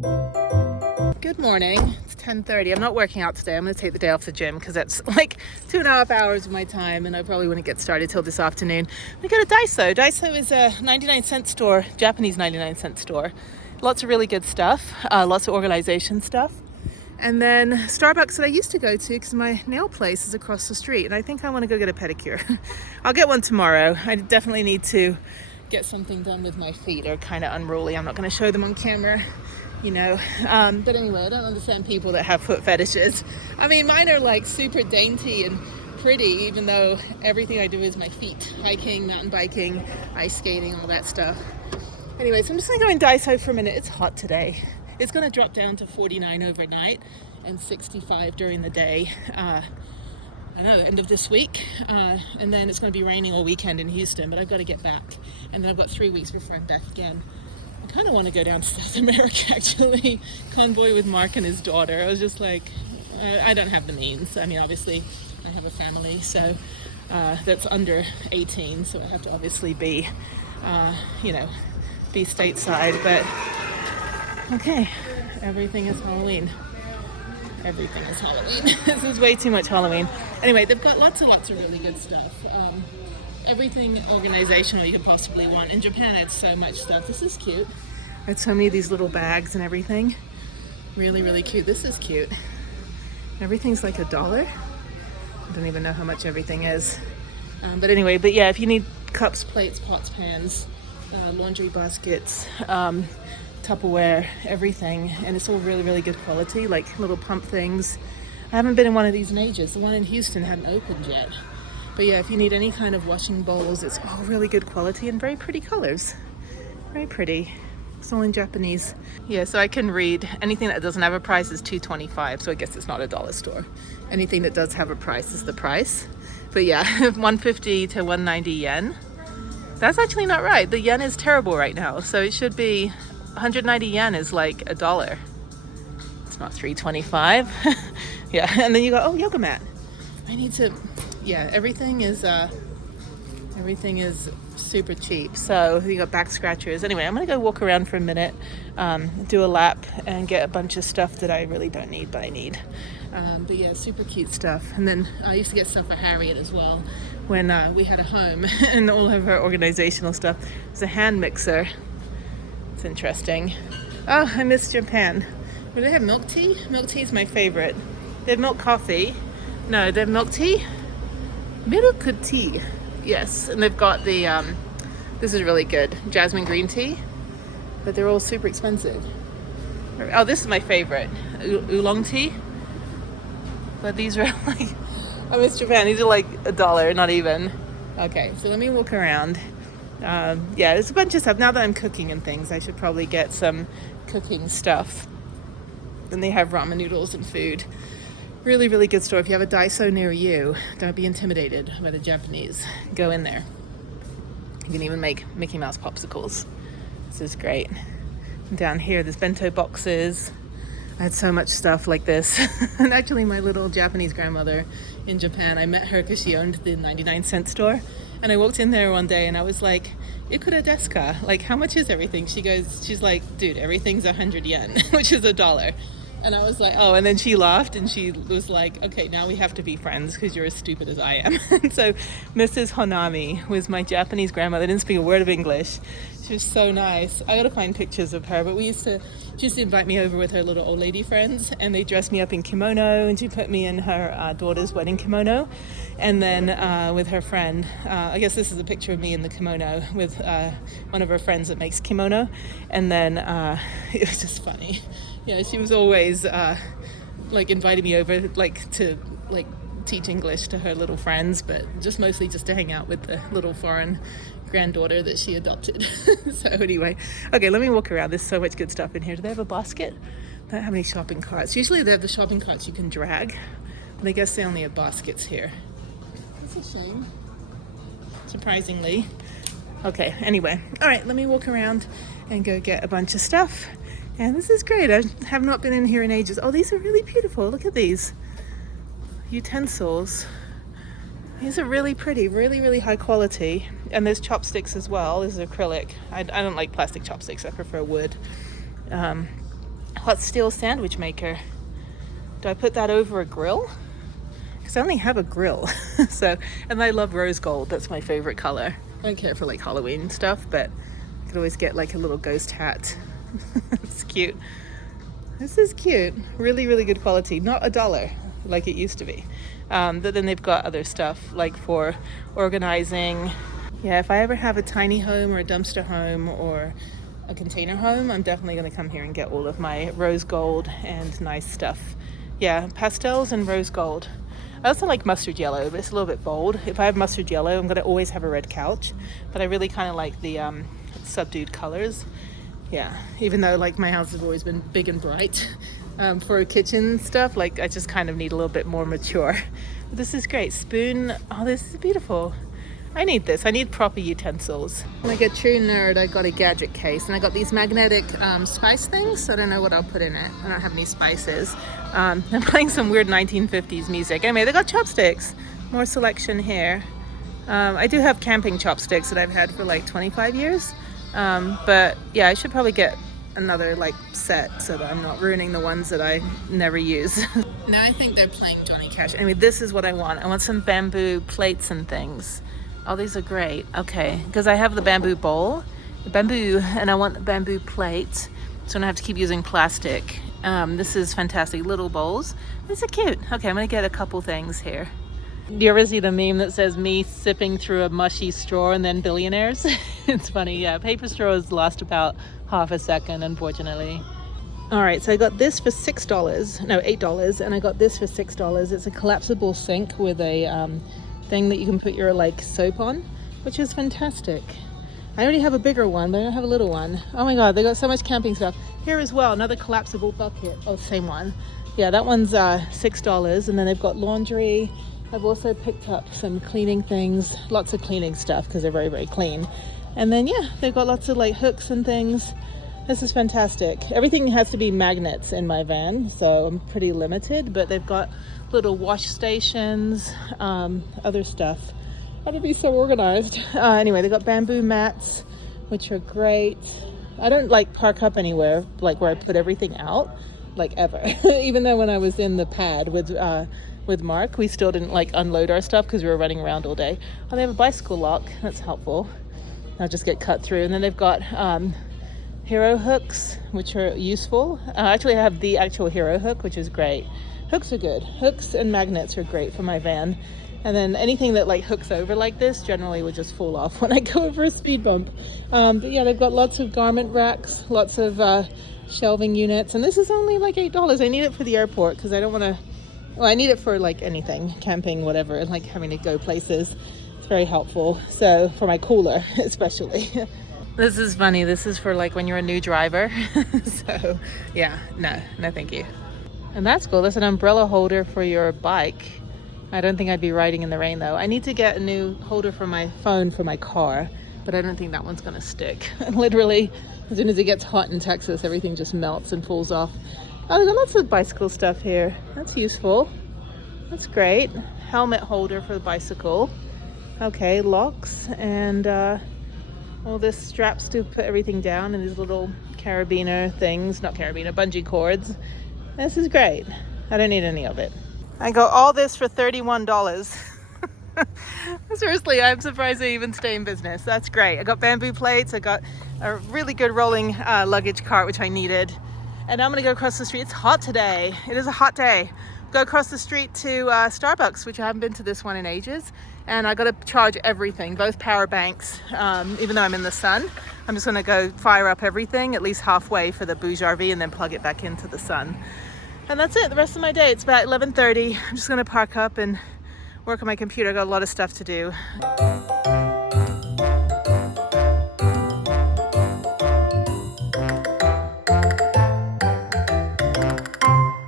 Good morning. It's 10:30. I'm not working out today. I'm going to take the day off the gym because that's like 2.5 hours of my time and I probably wouldn't get started till this afternoon. We go to Daiso. Daiso is a 99-cent store, Japanese 99-cent store. Lots of really good stuff, lots of organization stuff. And then Starbucks that I used to go to because my nail place is across the street and I think I want to go get a pedicure. I'll get one tomorrow. I definitely need to get something done with my feet. They're kind of unruly. I'm not going to show them on camera. You know, but anyway, I don't understand people that have foot fetishes. I mean, mine are like super dainty and pretty, even though everything I do is my feet. Hiking, mountain biking, ice skating, all that stuff. Anyway, so I'm just gonna go in Daiso for a minute. It's hot today. It's gonna drop down to 49 overnight and 65 during the day. I know, end of this week. And then it's gonna be raining all weekend in Houston, but I've gotta get back. And then I've got 3 weeks before I'm back again. I kind of want to go down to South America, actually. Convoy with Mark and his daughter. I was just like, I don't have the means. I mean, obviously, I have a family, so that's under 18, so I have to obviously be, you know, be stateside. But, okay, everything is Halloween. Everything is Halloween. This is way too much Halloween. Anyway, they've got lots and lots of really good stuff. Everything organizational you could possibly want. In Japan, I had so much stuff. This is cute. I had so many of these little bags and everything. Really, really cute. This is cute. Everything's like $1. I don't even know how much everything is. But anyway, but yeah, if you need cups, plates, pots, pans, laundry baskets, Tupperware, everything. And it's all really, really good quality, like little pump things. I haven't been in one of these in ages. The one in Houston hadn't opened yet. But yeah, if you need any kind of washing bowls, it's all really good quality and very pretty colors. Very pretty. It's all in Japanese. Yeah, so I can read. Anything that doesn't have a price is $2.25, so I guess it's not a dollar store. Anything that does have a price is the price. But yeah, 150 to 190 yen. That's actually not right. The yen is terrible right now, so it should be 190 yen is like $1. It's not 3.25. Yeah, and then you go, oh, yoga mat. I need to. Yeah, everything is super cheap. So you got back scratchers. Anyway, I'm gonna go walk around for a minute, do a lap, and get a bunch of stuff that I really don't need, but I need. But yeah, super cute stuff. And then I used to get stuff for Harriet as well when we had a home, and all of her organizational stuff. It's a hand mixer. It's interesting. Oh, I miss Japan. Do they have milk tea? Milk tea is my favorite. They have milk coffee. No, they have milk tea. Milk tea, yes, and they've got the this is really good, jasmine green tea, but they're all super expensive. Oh, this is my favorite, oolong tea, but these are like, I miss Japan. These are like $1, not even. Okay, so let me walk around. Yeah, there's a bunch of stuff. Now that I'm cooking and things, I should probably get some cooking stuff. And they have ramen noodles and food. Really, really good store. If you have a Daiso near you, don't be intimidated by the Japanese. Go in there. You can even make Mickey Mouse popsicles. This is great. Down here, there's bento boxes. I had so much stuff like this. And actually, my little Japanese grandmother in Japan, I met her because she owned the 99-cent store. And I walked in there one day and I was like, "Ikura desu ka?" Like, how much is everything? She's like, "Dude, everything's 100 yen, which is $1. And I was like, oh, and then she laughed and she was like, okay, now we have to be friends because you're as stupid as I am. And so Mrs. Honami was my Japanese grandmother. Didn't speak a word of English. She was so nice. I gotta find pictures of her, but she used to invite me over with her little old lady friends, and they dressed me up in kimono, and she put me in her daughter's wedding kimono. And then with her friend, I guess this is a picture of me in the kimono with one of her friends that makes kimono. And then it was just funny. Yeah, she was always like inviting me over like to like teach English to her little friends, but just mostly just to hang out with the little foreign granddaughter that she adopted. So anyway, okay, let me walk around. There's so much good stuff in here. Do they have a basket? They don't have any shopping carts. Usually they have the shopping carts you can drag, but I guess they only have baskets here. That's a shame, surprisingly. Okay, anyway, all right, let me walk around and go get a bunch of stuff. And this is great. I have not been in here in ages. Oh, these are really beautiful. Look at these utensils. These are really pretty, really, really high quality. And there's chopsticks as well. This is acrylic. I don't like plastic chopsticks. I prefer wood. hot steel sandwich maker. Do I put that over a grill? Because I only have a grill. So, and I love rose gold. That's my favorite color. I don't care for like Halloween stuff, but I could always get like a little ghost hat. It's cute. This is cute. Really, really good quality. Not $1 like it used to be. But then they've got other stuff like for organizing. Yeah, if I ever have a tiny home or a dumpster home or a container home, I'm definitely going to come here and get all of my rose gold and nice stuff. Yeah, pastels and rose gold. I also like mustard yellow, but it's a little bit bold. If I have mustard yellow, I'm going to always have a red couch. But I really kind of like the subdued colors. Yeah, even though like my house has always been big and bright for kitchen stuff, like I just kind of need a little bit more mature. But this is great. Spoon. Oh, this is beautiful. I need this. I need proper utensils. Like a true nerd, I got a gadget case and I got these magnetic spice things. I don't know what I'll put in it. I don't have any spices. I'm playing some weird 1950s music. Anyway, they got chopsticks. More selection here. I do have camping chopsticks that I've had for like 25 years. But yeah, I should probably get another like set so that I'm not ruining the ones that I never use. Now I think they're playing Johnny Cash. Anyway, this is what I want. I want some bamboo plates and things. Oh, these are great. Okay, because I have the bamboo bowl, the bamboo, and I want the bamboo plate, so I don't have to keep using plastic. This is fantastic. Little bowls. These are cute. Okay, I'm gonna get a couple things here. Do you ever see the meme that says me sipping through a mushy straw and then billionaires? It's funny. Yeah, paper straws last about half a second, unfortunately. All right, so I got this for $8, and I got this for $6. It's a collapsible sink with a thing that you can put your like soap on, which is fantastic. I already have a bigger one, but I don't have a little one. Oh my god, they got so much camping stuff here as well. Another collapsible bucket. Oh, same one. Yeah, that one's $6, and then they've got laundry. I've also picked up some cleaning things, lots of cleaning stuff because they're very, very clean. And then yeah, they've got lots of like hooks and things. This is fantastic. Everything has to be magnets in my van, so I'm pretty limited, but they've got little wash stations, other stuff. How to be so organized. Anyway, they got bamboo mats, which are great. I don't like park up anywhere like where I put everything out, like ever. Even though when I was in the pad with Mark, we still didn't like unload our stuff because we were running around all day. Oh, they have a bicycle lock. That's helpful. I'll just get cut through. And then they've got hero hooks, which are useful. Actually, I have the actual hero hook, which is great. Hooks are good. Hooks and magnets are great for my van. And then anything that like hooks over like this generally will just fall off when I go over a speed bump. But yeah, they've got lots of garment racks, lots of shelving units. And this is only like $8. I need it for the airport because I don't want to, well, I need it for like anything, camping, whatever, like having to go places. It's very helpful. So for my cooler, especially. This is funny. This is for like when you're a new driver. So yeah, no thank you. And that's cool. That's an umbrella holder for your bike. I don't think I'd be riding in the rain though. I need to get a new holder for my phone for my car, but I don't think that one's gonna stick. Literally, as soon as it gets hot in Texas, everything just melts and falls off. Oh, there's lots of bicycle stuff here. That's useful. That's great. Helmet holder for the bicycle. Okay, locks and all this straps to put everything down and these little carabiner things, not carabiner, bungee cords. This is great. I don't need any of it. I got all this for $31. Seriously, I'm surprised they even stay in business. That's great. I got bamboo plates. I got a really good rolling luggage cart, which I needed. And I'm gonna go across the street. It's hot today. It is a hot day. Go across the street to Starbucks, which I haven't been to this one in ages. And I gotta charge everything, both power banks, even though I'm in the sun. I'm just gonna go fire up everything at least halfway for the Bouge RV and then plug it back into the sun. And that's it, the rest of my day. It's about 11:30. I'm just gonna park up and work on my computer. I got a lot of stuff to do.